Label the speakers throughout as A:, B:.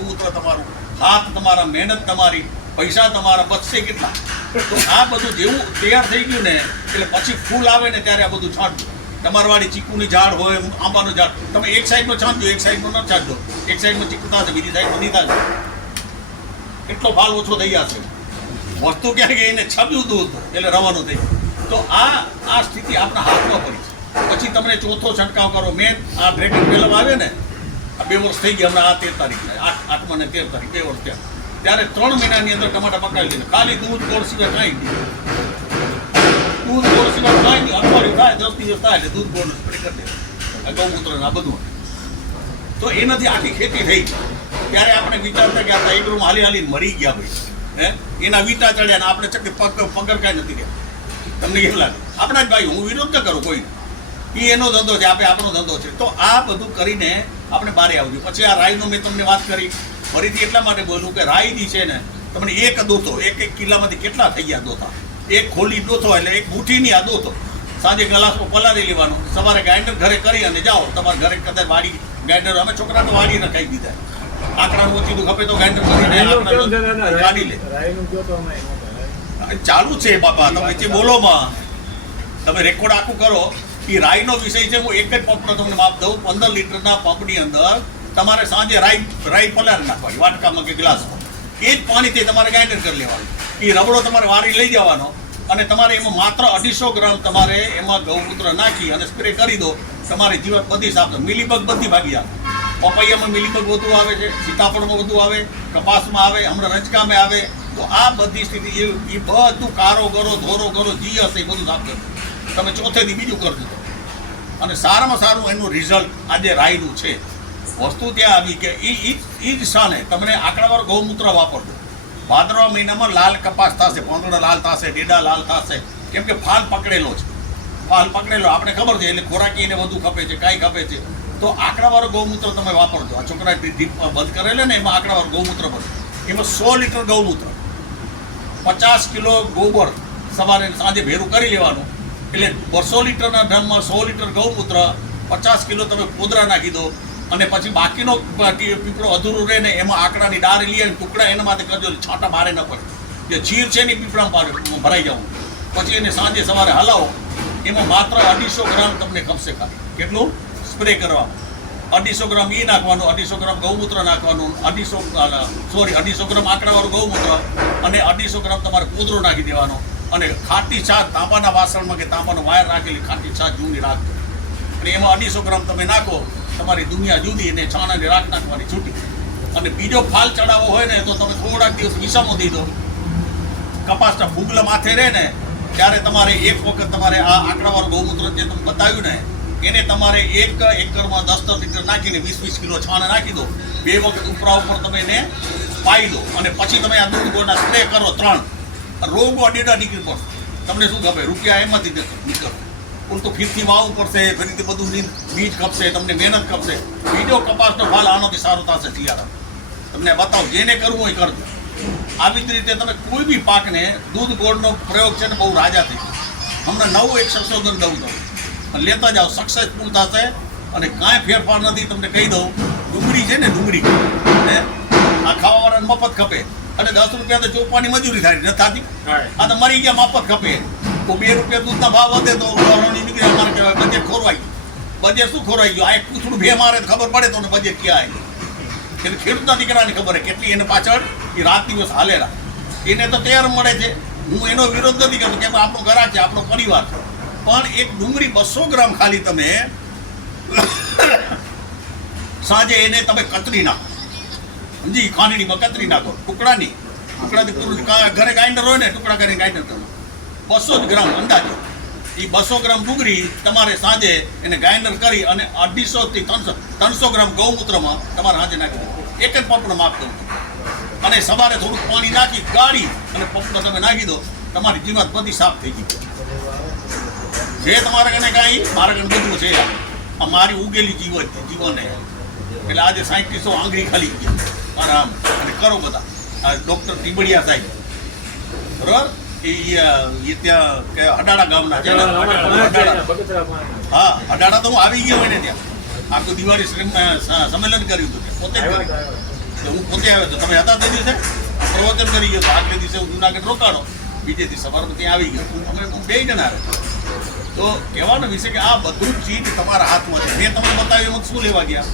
A: ગૌમૂત્ર તમારું. હાથ તમારા, મહેનત તમારી, પૈસા તમારા, બચશે કેટલા? તો આ બધું જેવું તૈયાર થઈ ગયું ને, એટલે પછી ફૂલ આવે ને ત્યારે આ બધું છાંટજો. તમારવાળી ચીકુની ઝાડ હોય આંબાનું ઝાડ. તમે એક સાઈડનો છાંટજો, એક સાઈડનો ન છાંટજો. એક સાઈડમાં ચીકુ થશે બીજી સાઈડમાં નહીં થશે એટલો ભાવ ઓછો થઈ જશે. વસ્તુ ક્યાં ગઈ? એને છબ્યું દૂધ, એટલે રવાનું થઈ તો આ આ સ્થિતિ આપણા હાથમાં પડી છે. પછી તમને ચોથો છંટકાવ કરો. મેં આ ડ્રેગન પહેલાં આવે ને બે વર્ષ થઈ ગયા હમણાં આ તેર તારીખને આઠ આઠમા ને તેર તારીખ, બે વર્ષ ત્યાં ત્યારે ત્રણ મહિનાની અંદર ટમાટા પકાવી લીધા. ખાલી દૂધ, ગોળ સિવાય કાંઈ નહીં. દૂધ, ગોળ સિવાય કાંઈ નહીં. અઠવાડિયું થાય, દસ દિવસ થાય એટલે દૂધ, ગોળ સ્પ્રે કરી દે ગૌમૂત્ર આ બધું તો એનાથી આખી ખેતી થઈ ત્યારે આપણે વિચારતા કે આપણા એકરૂમ હાલી હાલી મરી ગયા ભાઈ. હે? એના વીટા ચડ્યા આપણે ચક્કી પગ પગર કાંઈ નથી રહ્યા તમને કેમ લાગે? આપણા જ ભાઈ, હું વિરોધ ન કરું કોઈ એ એનો ધંધો છે આપણે આપણો ધંધો છે. તો આ બધું કરીને આપણે બારે આવજો. પછી આ રાઈનો મેં તમને વાત કરી. ફરીથી એટલા માટે બોલું કે રાઈ જે છે ને તમને એક દોથો એક એક કિલ્લામાંથી કેટલા થઈ ગયા દોથા? એક ખોલી દોથો એટલે એક બુઠીની આ દોથો. સાંજે ગ્લાસમાં પલાળી લેવાનો. સવારે ગ્રાઇન્ડર ઘરે કરી અને જાઓ. તમારા ઘરે કદાચ વાડી ગ્રાઇન્ડર અમે છોકરા તો વાડી નખાઈ દીધા. આંકડાનું ઓછીનું ખપે તો
B: રાઈનું છે દાદા?
A: આંકડાનું કાઢી લે.
B: રાઈનું તો.
A: ચાલુ છે બાપા તમે જે બોલોમાં તમે રેકોર્ડ આખું કરો. એ રાઈનો વિષય છે, હું એક જ પંપનો તમને માપ દઉં. પંદર લીટરના પંપની અંદર તમારે સાંજે રાઈ રાઈ પલાર નાખવાની, વાટકામાં કે ગ્લાસમાં. એ જ પાણીથી તમારે ગાઈડર કરી લેવાનું. એ રબડો તમારે વારી લઈ જવાનો અને તમારે એમાં માત્ર અઢીસો ગ્રામ તમારે એમાં ગૌમૂત્ર નાખી અને સ્પ્રે કરી દો, તમારે જીવન બધી સાફ. મિલીબગ બધી ભાગી આવે. પપૈયામાં મિલીબગ વધુ આવે છે, સીતાફળમાં વધુ આવે, કપાસમાં આવે, હમણાં રંજકામે આવે. તો આ બધી સ્થિતિ એ બધું કારો કરો ધોરો કરો જી હશે એ બધું સાફ કરજો તમે ચોથેથી બીજું કરજો અને સારામાં સારું એનું રિઝલ્ટ આજે રાયનું છે. વસ્તુ ત્યાં આવી કે એ એ જ શાને તમને આંકડાવાર ગૌમૂત્ર વાપરજો. ભાદરવા મહિનામાં લાલ કપાસ થશે પાંદડા લાલ થશે ડેડા લાલ થશે. કેમ કે ફાલ પકડેલો છે. ફાલ પકડેલો, આપણે ખબર છે, એટલે ખોરાકી એને વધુ ખપે છે, કાંઈ ખપે છે. તો આંકડાવાળો ગૌમૂત્ર તમે વાપરજો. આ છોકરા બંધ કરેલો ને, એમાં આંકડાવાળું ગૌમૂત્ર બને. એમાં સો લીટર ગૌમૂત્ર. પચાસ કિલો ગોબર સવારે સાંજે ભેરું કરી લેવાનું. એટલે બસો લીટરના ડ્રમમાં સો લીટર ગૌમૂત્ર પચાસ કિલો તમે પોદરા નાખી દો અને પછી બાકીનો પીપળો અધૂરો રહે ને એમાં આંકડાની ડાર લઈ અને ટુકડા એના માટે કરજો છાંટા મારે ન પડે. જે ચીર છે ને પીપળામાં ભરાઈ જવું પછી એને સાંજે સવારે હલાવો, એમાં માત્ર અઢીસો ગ્રામ તમને ખપશે ખાલી કેટલું? સ્પ્રે કરવામાં અઢીસો ગ્રામ એ નાખવાનું, અઢીસો ગ્રામ ગૌમૂત્ર નાખવાનું, અઢીસો સોરી અઢીસો ગ્રામ આંકડાવાળું ગૌમૂત્ર અને અઢીસો ગ્રામ તમારે કૂદરો નાખી દેવાનો. અને ખાટી છાશ તાંબાના વાસણમાં કે તાંબાનો વાયર રાખેલી ખાટી છાશ જૂની રાખજો. અને એમાં અઢીસો ગ્રામ તમે નાખો, તમારી દુનિયા જુદી અને છાણાની રાખ નાખવાની છૂટી અને બીજો ફાલ ચડાવવો હોય ને તો તમે થોડાક દિવસ વિસામો દઈ દો. કપાસના ફૂગલા માથે રહે ને, ત્યારે તમારે એક વખત તમારે આ આંકડાવાળું ગૌમૂત્ર જે તમે બતાવ્યું ને, એને તમારે એક એકરમાં દસ દસ લીટર નાખીને વીસ વીસ કિલો છાણ નાખી દો. બે વખત ઉપરા ઉપર તમે એને પાઈ દો. અને પછી તમે આ દૂધ ગોળના સ્પ્રે કરો ત્રણ. રોગો અડેડા નીકળી પડશે. તમને શું ખબર? રૂપિયા એમાંથી નીકળશે. ઉલટું ફીરથી વાવવું પડશે ફરીથી બધું બીજ- કપશે, તમને મહેનત કપશે. બીજો કપાસનો ફાલ આનોથી સારો થશે શિયાળા તમને બતાવો, જેને કરવું હોય કરજો. આવી જ રીતે તમે કોઈ બી પાકને દૂધ ગોળનો પ્રયોગ છે ને, બહુ રાજા થઈ. હમણાં નવું એક સંશોધન દઉં છું લેતા જાઓ સક્સેસફુલ થશે અને કાંઈ ફેરફાર નથી, તમને કહી દઉં, ડુંગળી છે ને, ડુંગળી. હે મફત ખપે. અને દસ રૂપિયા તો ચોપવાની મજૂરી થાય નથી થતી? આ તો મરી ગયા મફત ખપે. તો બે રૂપિયા દૂધના ભાવ વધે તો નીકળે અમારે કહેવાય બજેટ ખોરવાઈ ગયું. બજેટ શું ખોરવાઈ ગયું? આ એક પૂછડું ભે મારે ખબર પડે તો બજેટ ક્યાં આવી. એટલે ખેડૂતના દીકરાને ખબર હે કેટલી એને પાછળ એ રાત દિવસ હાલેલા. એને તો તૈયાર મળે છે. હું એનો વિરોધ નથી કરતો કેમ કે આપણો ઘરા છે આપણો પરિવાર. છે પણ એક ડુંગળી બસો ગ્રામ ખાલી તમે સાંજે એને તમે કતરી નાખો. સમજી ખાંડણીમાં કતરી નાખો, ટુકડાની. ટુકડાથી પૂરું ઘરે ગ્રાઇન્ડર હોય ને, ટુકડા કરીને ગાઈન્ડર કરો. બસો જ ગ્રામ અંદાજે. એ બસો ગ્રામ ડુંગળી તમારે સાંજે એને ગ્રાઇન્ડર કરી અને અઢીસો થી ત્રણસો ત્રણસો ગ્રામ ગૌમૂત્રમાં તમારે સાંજે નાખી દો એક જ પંપનો માપ દઉં અને સવારે થોડુંક પાણી નાખી, ગાળી અને પંપનો તમે નાખી દો, તમારી જીવાત બધી સાફ થઈ ગઈ. જે તમારા કને કાંઈ, મારા કને બધું છે. આ મારી ઉગેલી જીવન જીવન એટલે આજે સાયન્ટિસ્ટો આંગળી ખાલી ગયા આરામ અને કરો બધા. આ ડૉક્ટર ટીબડિયા સાહેબ. બરોબર? એ એ ત્યાં કે અડાડા ગામના છે. હા અડાડા તો હું આવી ગયો હોય ને ત્યાં. આખું દિવાળી સંમેલન કર્યું હતું. પોતે હું પોતે આવ્યો હતો તમે હતા તે દિવસે? પ્રવચન કરી ગયો. આગલે દિવસે હું જુનાગઢ રોકાણો. બીજે દિવસે સવારમાં ત્યાં આવી ગયો. અમે બે જણા આવ્યા તો કહેવાનો વિષય કે આ બધું ચીજ તમારા હાથમાં છે. મેં તમને બતાવ્યું એમાં શું લેવા ગયા?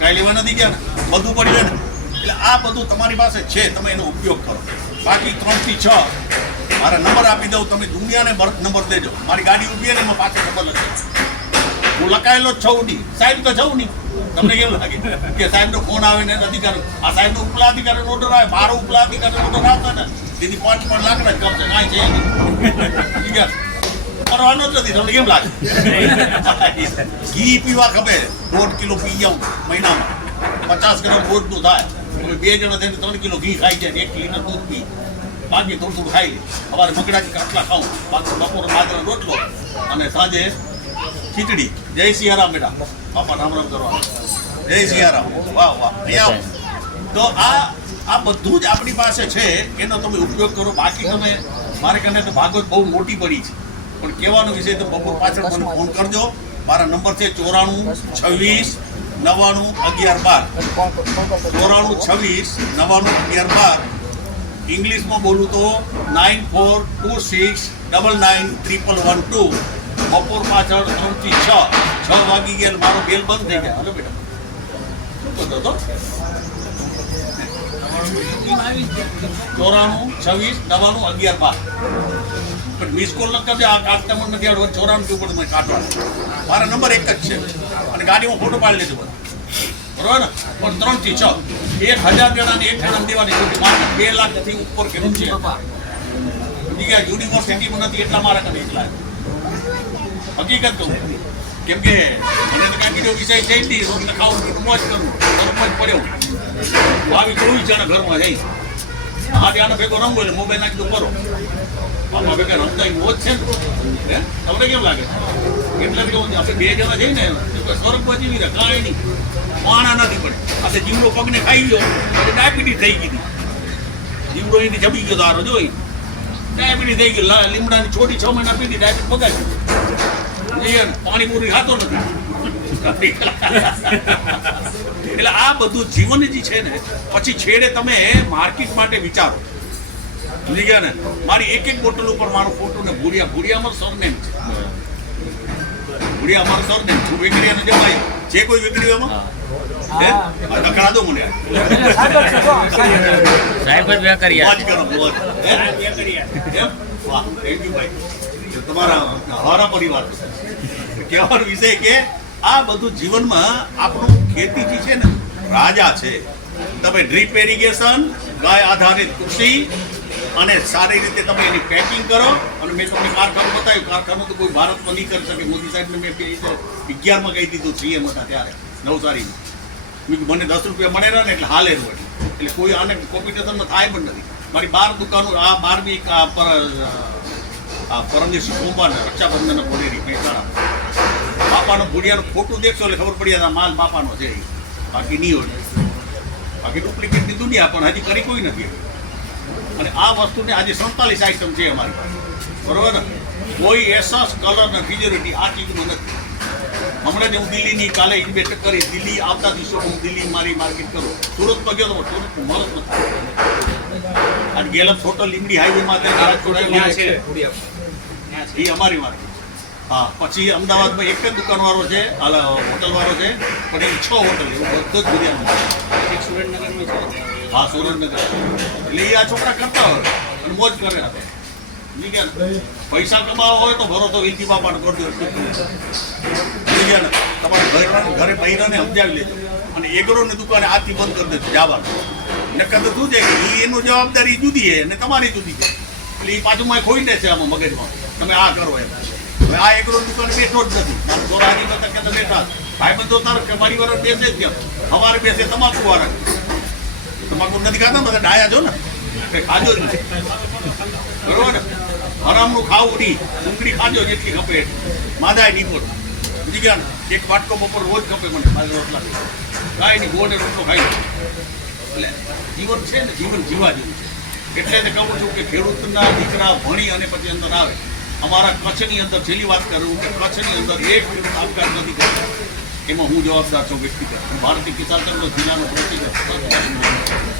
A: કાંઈ લેવા નથી ગયા ને? બધું પડ્યું ને એટલે આ બધું તમારી પાસે છે, તમે એનો ઉપયોગ કરો. બાકી ત્રણથી છ, મારા નંબર આપી દઉં, તમે દુનિયાને નંબર દેજો. મારી ગાડી ઊભી અને એમાં પાછળ નંબર લખેલો હું લખાયેલો જ છું નહીં સાહેબ તો જવું નહીં. તમને કેવું લાગે? કે સાહેબનો ફોન આવે ને અધિકાર આ સાહેબનો ઉપલા અધિકારીનો ઓર્ડર આવે, મારો ઉપલા અધિકારીનો ઓર્ડર આવતો ને દીદી પાંચ પણ લાકડા કપશે કાંઈ છે નહીં. છે? કરવાનો જ નથી. તમને કેમ લાગે? ઘી પીવા ખબર દોઢ કિલો પી જાઉં મહિનામાં. પચાસ ગ્રામ રોજનું થાય. તમે બે જણા થઈને ત્રણ કિલો ઘી ખાઈ જાય એક લીટર દૂધ પી. બાકી થોડું થોડું ખાઈ અમારે મગડાથી કાટલા ખાઉં. બાકી બપોર બાજરો રોટલો અને સાંજે ખીચડી. જય સિયારામ બેટા. બાપા રામ રામ કરવા જય સિયારામ. વાહ વાહ. તો આ આ બધું જ આપણી પાસે છે. એનો તમે ઉપયોગ કરો. બાકી તમે, મારે કને તો ભાગવત બહુ મોટી પડી છે. પણ કહેવાનો વિષય તો બપોર પાછળ મને ફોન કરજો. મારા નંબર છે ચોરાણું, છવ્વીસ નવ્વાણું અગિયાર બાર. ચોરાણું છવ્વીસ, નવ્વાણું અગિયાર બાર. ઇંગ્લિશમાં બોલું તો nine four two six double nine triple one two. બપોર પાછળ ત્રણથી છ. છ વાગી ગયા મારો બેલ બંધ થઈ ગયા. હલો બેટા. ચોરાણું, છવ્વીસ, નવ્વાણું, અગિયાર બાર. પણ મિસ કોલ ન કરજો આ કાઢતા મને નથી આવડતું ચોરાણું ઉપર તમે કાઢો. મારા નંબર એક જ છે. અને ગાડીમાં ફોટો પાડી લેજો બરાબર ને? પણ ત્રણથી છ. એક હજાર જણાને એક જણા દેવાની છૂટ માત્ર બે લાખથી ઉપર કેટલું છે. બીજા યુનિવર્સિટીમાં નથી, એટલા મારા કને એટલા. હકીકત કહું. કેમ કે મને તો કાંઈ બીજો વિષય છે જ નહીં. ખાવું મોજ કરું. રમત પડ્યો. આવી ચોવીસ જણા ઘરમાં જઈશ હા આનો ભેગો રમવો એટલે મોબાઈલ નાખી તો કરો. આમાં ભેગા રમતા ઈ મોજ છે ને? તમને કેમ લાગે? એટલે જ કહું આપણે બે જણા જઈએ ને સ્વર્ગમાં જીવી રહ્યા કાંઈ નહીં. પાણા નથી પડે આ જીવડો પગને ખાઈ ગયો એટલે ડાયાબિટીસ થઈ ગઈ. જીવડો એની જમી ગયો તારો જોઈ. ડાયાબિટીસ થઈ ગઈ લીમડાની છોટી છ મહિના પીધી ડાયાબિટીસ પગાવી પાણીપુરી ખાતો નથી. એટલે આ બધું જીવન જે છે ને પછી છેડે તમે માર્કેટ માટે વિચારો. સમજી ગયા ને? મારી એક એક બોટલ ઉપર મારો ફોટો ને ભૂરિયા ભૂરિયામાં સરનેમ છે. ભૂરિયા અમારું સરનેમ હું વેકરિયાને જવાય જે કોઈ વેકરી એમાં? હે. દો મને.
C: સાહેબ જ વેકરિયા
A: મોજ કરો મોજ. હે? વાહ થેન્ક યુ ભાઈ. તમારા હારા પરિવાર કહેવાનો વિષય કે આ બધું જીવનમાં આપણું ખેતી જે છે ને, રાજા છે. તમે ડ્રીપ એરિગેશન ગાય આધારિત કૃષિ અને સારી રીતે તમે એની પેકિંગ કરો. અને મેં તમને કારખાનું બતાવ્યું, કારખાનું તો કોઈ ભારતમાં નહીં કરી શકે. મોદી સાહેબને મેં હજાર અગિયારમાં કહી દીધું સીએમ હતા ત્યારે, નવસારીમાં. મને દસ રૂપિયા મળે ને, એટલે હાલે નું એટલે એટલે કોઈ આને કોમ્પિટિશનમાં થાય પણ નથી. મારી બાર દુકાનો, આ બારમી પર, આ પરમદેશી સોમવાર રક્ષાબંધન બોલેરી મહેસાણા બાપાનો ભૂડિયાનું ફોટું દેખશો એટલે ખબર પડી આ માલ બાપાનો છે બાકી નહીં હોય. બાકી ડુપ્લિકેટની દુનિયા પણ હજી કરી કોઈ નથી. અને આ વસ્તુને આજે સડતાલીસ આઈટમ છે અમારી પાસે. બરોબર? ને કોઈ એસસ કલર ને ફિજોરિટી આ ચીજનું નથી. હમણાં જ હું દિલ્હીની કાલે ઇન્વેસ્ટ કરી દિલ્હી આવતા દિવસો હું દિલ્હી મારી માર્કેટ કરું. સુરતમાં ગયો તો સુરત મળત નથી. અને ગેલપ હોટલ લીમડી હાઈવેમાં એ અમારી માર્કેટ. હા પછી અમદાવાદમાં એક જ દુકાનવાળો છે હોટલવાળો હોટલ છે પણ એ છ હોટલ એવું બધું જ દુનિયામાં હા સુરેન્દ્રનગર. એટલે એ આ છોકરા કરતા હોય અને મોજ કરે આપણે? પૈસા કમાવા હોય તો ભરો તો વિલકી બાપાને કરજો તમારે ઘરે ઘરે બૈરાને સમજાવી લેજો. અને એગ્રોની દુકાને આથી બંધ કરી દેજો જવાનું. નકર તો શું છે કે એનો જવાબદારી જુદી છે અને તમારી જુદી છે. એટલે એ પાછું માં ખોઈ દે છે આમાં મગજમાં. તમે આ કરો એમ. આ એગ્રો દુકાને બેઠો જ નથી. મારા દોરાજી નતા કહેતા બેઠા ભાઈ બંધો તારો કે મારી વાર બેસે જ કેમ? બેસે, તમાકુ વાળા તમાકુ નથી ખાતા બધા ડાયા છો ને. કંઈ ખાજો જ નથી. બરોબર ને? ખાવું નહીં. ડુંગળી ખાજો જેટલી ખપે માદાય નહીં ગયા ને? એક વાટકો બપોર રોજ ખપે મને મારે રોટલા કાંઈ નહીં ગોળને રોટલો ખાઈ એટલે જીવન છે ને? જીવન જીવા જેવું છે. એટલે કહું છું કે ખેડૂતના દીકરા ભણી અને પછી અંદર આવે. અમારા કચ્છની અંદર છેલ્લી વાત કરું કે કચ્છની અંદર એક કામકાજ નથી કરતો એમાં હું જવાબદાર છું વ્યક્તિગત. ભારતીય કિસાન જિલ્લાનો પ્રતિનિધિ.